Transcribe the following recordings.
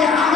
থেকে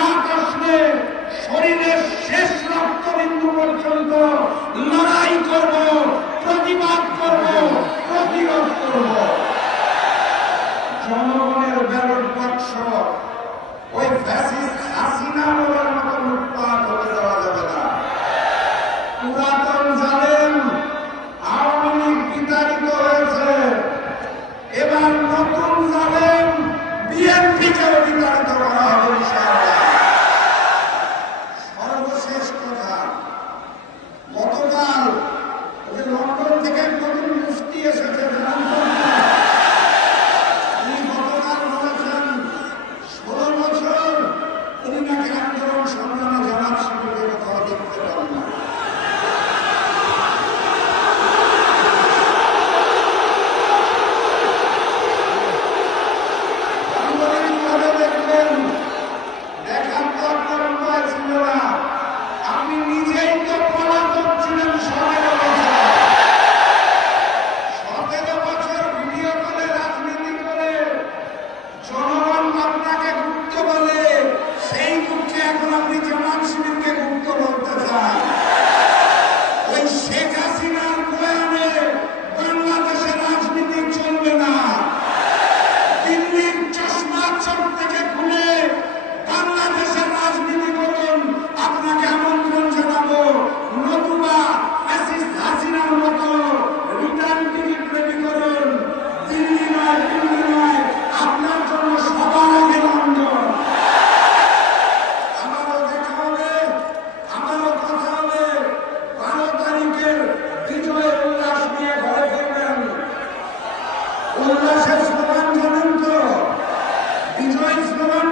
বিজয় স্লোগান